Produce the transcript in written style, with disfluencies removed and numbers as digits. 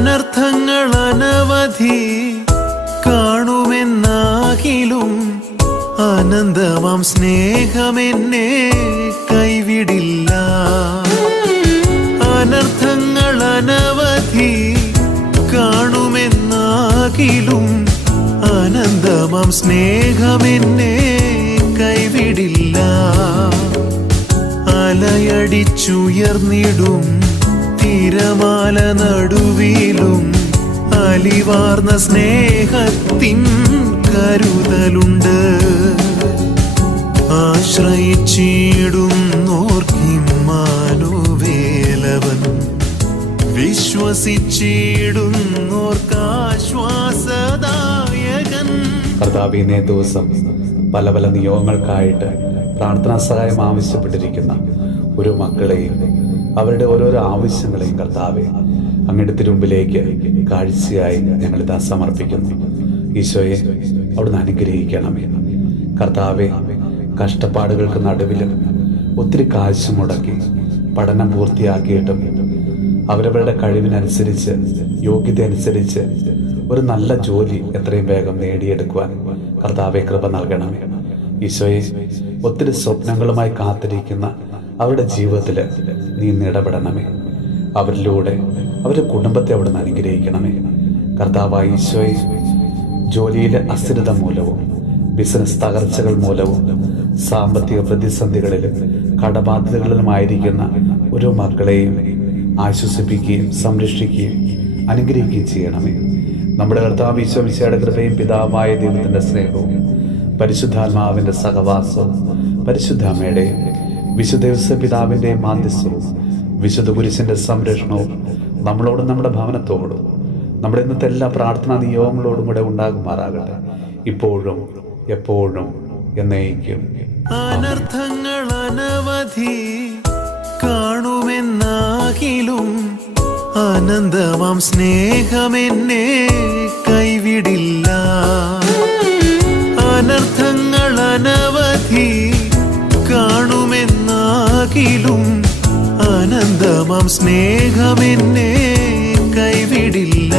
അനർത്ഥങ്ങൾ അനവധി കാണുമെന്നാകിലും അനന്തമാം സ്നേഹമെന്നെ കൈവിടില്ല. അനർത്ഥങ്ങൾ അനവധി കാണുമെന്നാകിലും അനന്തമാം സ്നേഹമെന്നെ കൈവിടില്ല. അലയടിച്ചുയർന്നിടും തിരമാല നടുവിലും അലിവാർന്ന സ്നേഹത്തിൻ കരുതലുണ്ട്. ആശ്രയിച്ചിടുന്നോർക്കിമ്മാനുവേലവൻ, വിശ്വസിച്ചിടുന്നോർക്കാശ്വാസദായകൻ. കർത്താവേ, ഇന്നേ ദിവസം പല പല നിയോഗങ്ങൾക്കായിട്ട് പ്രാർത്ഥനാ സഹായം ആവശ്യപ്പെട്ടിരിക്കുന്ന ഒരു മക്കളെയും അവരുടെ ഓരോരോ ആവശ്യങ്ങളെയും കർത്താവേ അങ്ങയുടെ തിരുമുമ്പിലേക്ക് കാഴ്ചയായി ഞങ്ങളിതാ സമർപ്പിക്കുന്നു. ഈശോയെ, അവിടുന്ന് അനുഗ്രഹിക്കണമേ. കർത്താവെ, കഷ്ടപ്പാടുകൾക്ക് നടുവിലും ഒത്തിരി കാശ് മുടക്കി പഠനം പൂർത്തിയാക്കിയിട്ടും അവരവരുടെ കഴിവിനനുസരിച്ച് യോഗ്യത അനുസരിച്ച് ഒരു നല്ല ജോലി എത്രയും വേഗം നേടിയെടുക്കുവാൻ കർത്താവെ കൃപ നൽകണമേ. ഈശോയെ, ഒത്തിരി സ്വപ്നങ്ങളുമായി കാത്തിരിക്കുന്ന അവരുടെ ജീവിതത്തിൽ നീ ഇടപെടണമേ. അവരിലൂടെ അവരുടെ കുടുംബത്തെ അവിടുന്ന് അനുഗ്രഹിക്കണമേ. കർത്താവായ ഈശോയെ, ജോലിയിലെ അസ്ഥിരത മൂലവും ബിസിനസ് തകർച്ചകൾ മൂലവും സാമ്പത്തിക പ്രതിസന്ധികളിലും കടബാധ്യതകളിലുമായിരിക്കുന്ന ഓരോ മക്കളെയും ആശ്വസിപ്പിക്കുകയും സംരക്ഷിക്കുകയും അനുഗ്രഹിക്കുകയും ചെയ്യണമേ. നമ്മുടെ കർത്താവ് ഈശോ മിശിഹായുടെ കൃപയും പിതാവായ ദൈവത്തിൻ്റെ സ്നേഹവും പരിശുദ്ധാത്മാവിൻ്റെ സഹവാസവും പരിശുദ്ധ അമ്മയുടെയും വിശുദ്ധ യോസേപ്പ് പിതാവിൻ്റെയും മാധ്യസ്ഥവും വിശുദ്ധ കുരിശിൻ്റെ സംരക്ഷണവും നമ്മളോടും നമ്മുടെ ഭവനത്തോടും നമ്മുടെ ഇന്നത്തെ എല്ലാ പ്രാർത്ഥനാ നിയോഗങ്ങളോടും കൂടെ ഉണ്ടാകുമാറാകട്ടെ, ഇപ്പോഴും എപ്പോഴും എന്നേക്കും. അനർത്ഥങ്ങൾ അനവധി കാണുമെന്നാകിലും അനന്തമാം സ്നേഹമെന്നെ കൈവിടില്ല. അനർത്ഥങ്ങൾ അനവധി കാണുമെന്നാകിലും അനന്തമാം സ്നേഹമെന്നെ കൈവിടില്ല.